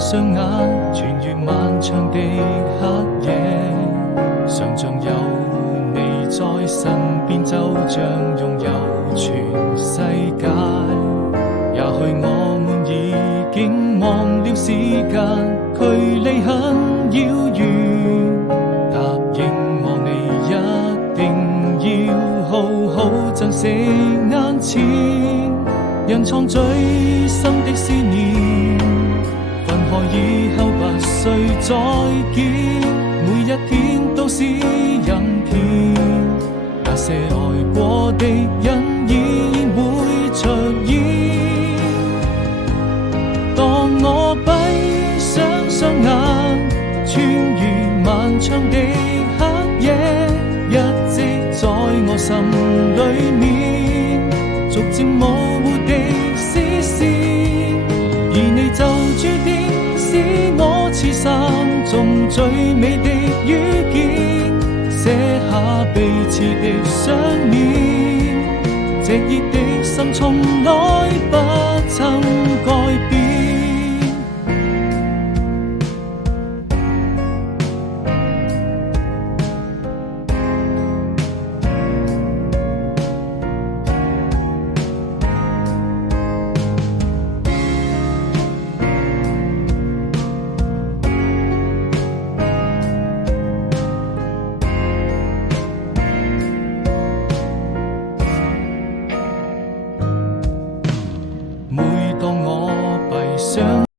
雙眼，穿越漫長的黑夜，想像有你在身邊，就像擁有全世界。也許我們已經忘了時間，距離很遙遠。答應我，你一定要好好珍惜眼前，人藏最深的思念。分開以後不需再見，每一天都是人片。那些愛過的人依然會出現。當我閉上雙眼，穿越漫長的黑夜，一直在我心裏面，逐漸模糊的視線，而你就注定是我此生中最美的遇見，寫下彼此的相念，這熱的心從來